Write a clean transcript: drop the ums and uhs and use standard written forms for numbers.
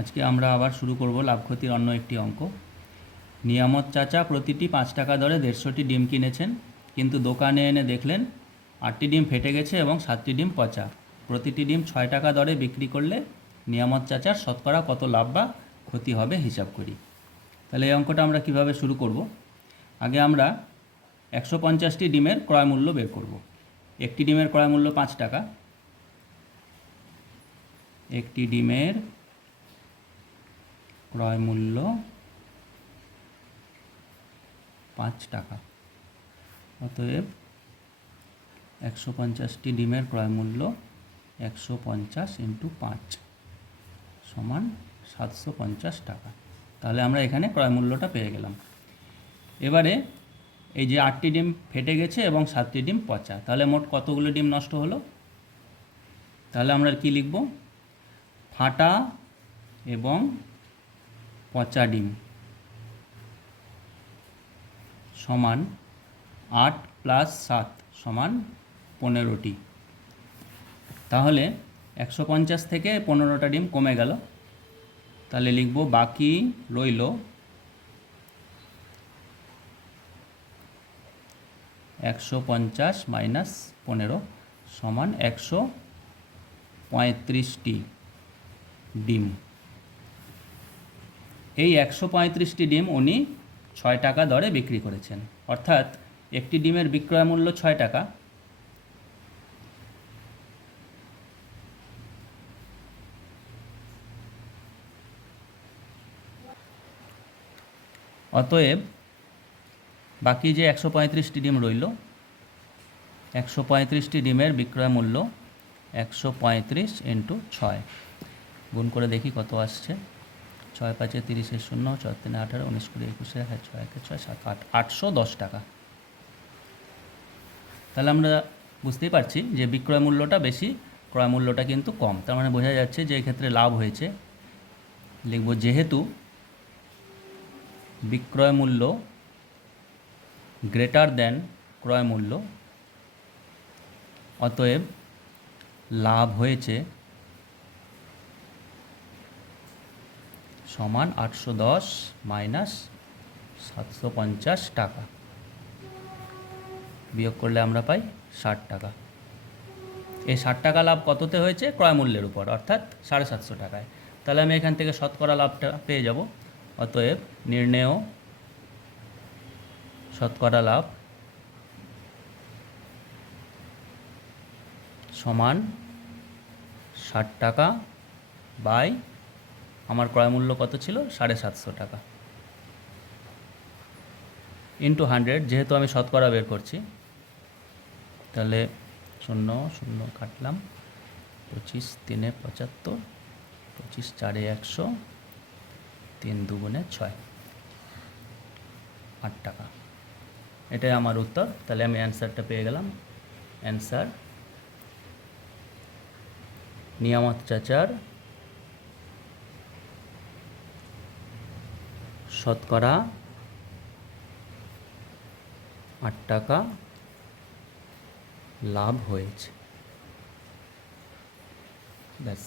আজকে আমরা আবার শুরু করব লাভ ক্ষতির অন্য একটি অঙ্ক। নিয়ামত চাচা প্রতিটি 5 টাকা দরে 150টি ডিম কিনেছেন, কিন্তু দোকানে এনে দেখলেন 8টি ডিম ফেটে গেছে এবং 7টি ডিম পচা। প্রতিটি ডিম 6 টাকা দরে বিক্রি করলে নিয়ামত চাচার শতকরা কত লাভ বা ক্ষতি হবে হিসাব করি। তাহলে এই অঙ্কটা আমরা কিভাবে শুরু করব? আগে আমরা 150টি ডিমের ক্রয় মূল্য বের করব। একটি ডিমের ক্রয় মূল্য 5 টাকা। একটি ডিমের ক্রয় মূল্য 5 টাকা। অতএব 150টি ডিমের ক্রয় মূল্য 150 × 5 সমান 750 টাকা। তাহলে আমরা এখানে ক্রয় মূল্যটা পেয়ে গেলাম। এবারে এই যে 8টি ডিম ফেটে গেছে এবং 7টি ডিম পচা, তাহলে মোট কতগুলো ডিম নষ্ট হলো? তাহলে আমরা কি লিখব? ফাটা এবং পচা ডিম সমান 8 + 7 সমান 15টি। তাহলে 150 থেকে 15টা ডিম কমে গেল। তাহলে লিখব বাকি রইল 150 - 15 সমান 135টি ডিম। এই 135টি ডিম উনি 6 টাকা দরে বিক্রি করেছেন, অর্থাৎ একটি ডিমের বিক্রয় মূল্য 6 টাকা। অতএব বাকি যে 135টি ডিম রইল, 135টি ডিমের বিক্রয় মূল্য 135 × 6 গুণ করে দেখি কত আসছে। 6 × 5 = 30, 0, 4 × 3 = 18, 19, 20, 21, 6 × 1 = 6, 7, 8, 810 টাকা। তাহলে আমরা বুঝতেই পারছি যে বিক্রয় মূল্যটা বেশি, ক্রয় মূল্যটা কিন্তু কম। তার মানে বোঝা যাচ্ছে যে এক্ষেত্রে লাভ হয়েছে। লিখব যেহেতু বিক্রয় মূল্য গ্রেটার দেন ক্রয় মূল্য, অতএব লাভ হয়েছে সমান 810 - 750 টাকা। বিয়োগ করলে আমরা পাই 60 টাকা। এই 60 টাকা লাভ কততে হয়েছে? ক্রয় মূল্যের উপর, অর্থাৎ 750 টাকায়। তাহলে আমি এখান থেকে শতকরা লাভটা পেয়ে যাব। অতএব নির্ণেয় শতকরা লাভ সমান 60 টাকা বাই আমার ক্রয় মূল্য কত ছিল? 750 টাকা × 100, যেহেতু আমি শতকরা বের করছি। তাহলে 0 0 কাটলাম, 25 × 3 = 75, 25 × 4 = 100, 3 × 2 = 6, 8 টাকা। এটাই আমার উত্তর। তাহলে আমি অ্যান্সারটা পেয়ে গেলাম। অ্যান্সার নিয়ামত চাচার শতকরা 8 টাকা লাভ হয়েছে। ব্যাস।